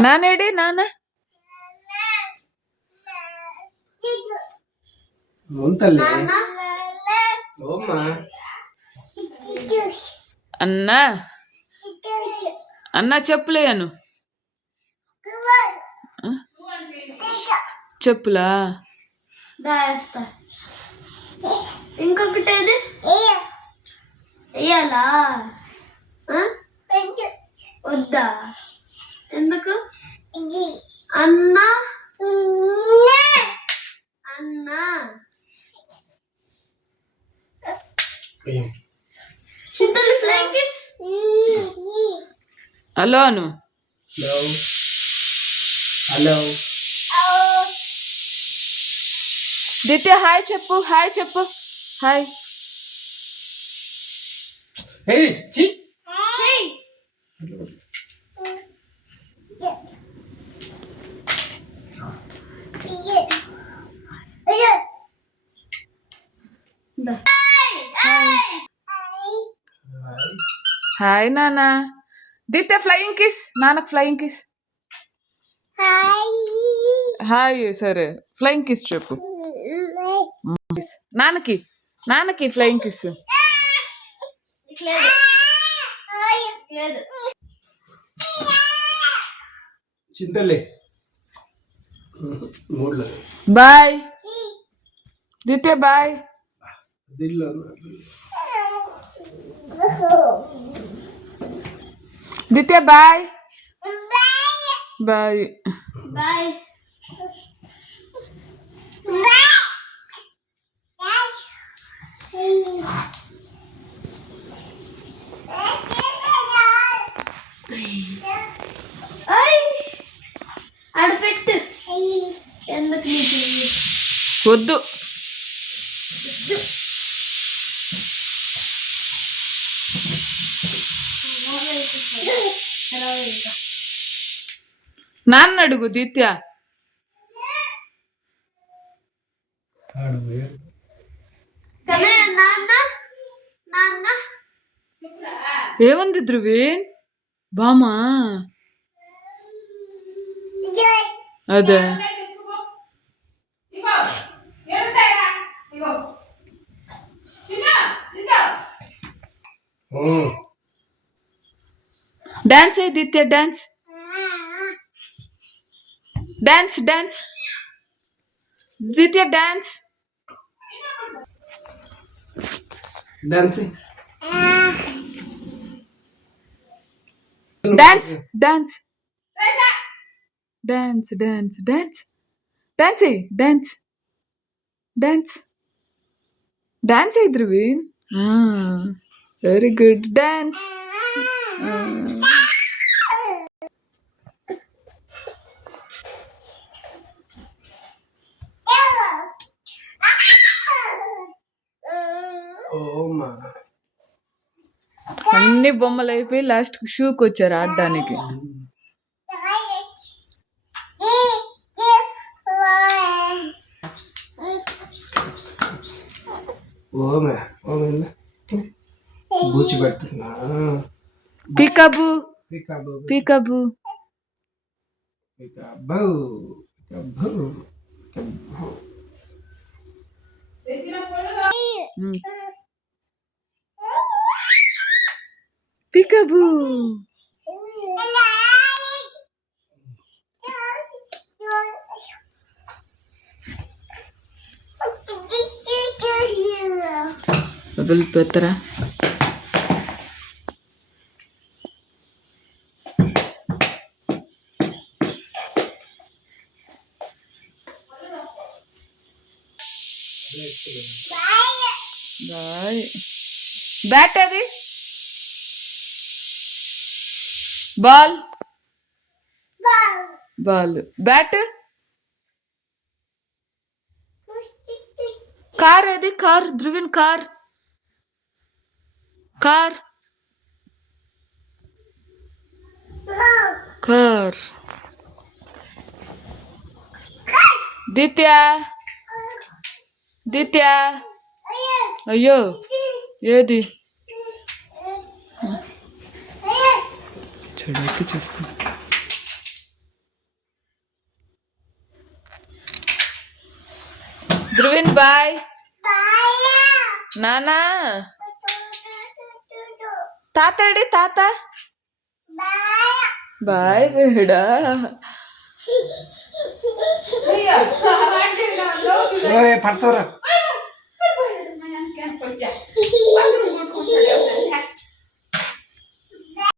నానేడి నాన్న అన్నా అన్నా చెప్పులేను చెప్పులా ఇంకొకటి ఏది వేయాలా వద్దా ఎందుకు అన్నా అన్నా చింతలు ఫ్లైంగ్ కిస్ హలోను హలో దిత్య హాయ్ చెప్పు హాయ్ హే చి హాయ్ నాన్న దిత్య ఫ్లయింగ్ కిస్ నాన్నకు ఫ్లయింగ్ కిస్ హాయ్ సరే ఫ్లయింగ్ కిస్ చెప్పు నాన్నకి ఫ్లయింగ్ కిస్ చింతలే మూడ్లో బాయ్ దిత్య బాయ్ దిల్లో దిత్య బాయ్ బాయ్ బాయ్ ఆడపెట్టు ఎందుకు నీకు వద్దు నాన్న అడుగు దిత్య నాన్న నాన్న ఏముంది ధ్రువీన్ బామా అదే డాన్స్ అయ్యి Ditya dance Ditya dance dance dance dance dance dance dance dance అయ్యి డాన్స్ డాన్స్ డాన్స్ అయ్యి ధ్రువీన్ వెరీ గుడ్ డాన్స్ ఓమా అన్ని బొమ్మలు అయిపోయి లాస్ట్ షూకి వచ్చారు ఆడడానికి ఓమే ఓమే బూచి పెడుతున్నా పీకాబు పికాబు పీకాబు పికాబు పికాబు పీకాబు బబుల్ పెత్తరా బాయ్ బ్యాట్ అది బాల్ బాల్ బ్యాట్ కార్ ఏది కార్ ధ్రువిన్ కార్ కార్ కార్ దిత్య దిత్య అయ్యో ఏది చెడకి చేస్తా ಧ್ರುವಿನ್ ಬಾಯ್ ನಾನಾ ತಾತ ಹೇಳಿ ತಾತ ಬಾಯ್ ಬೇಡ ಪಡ್ತವ್ರ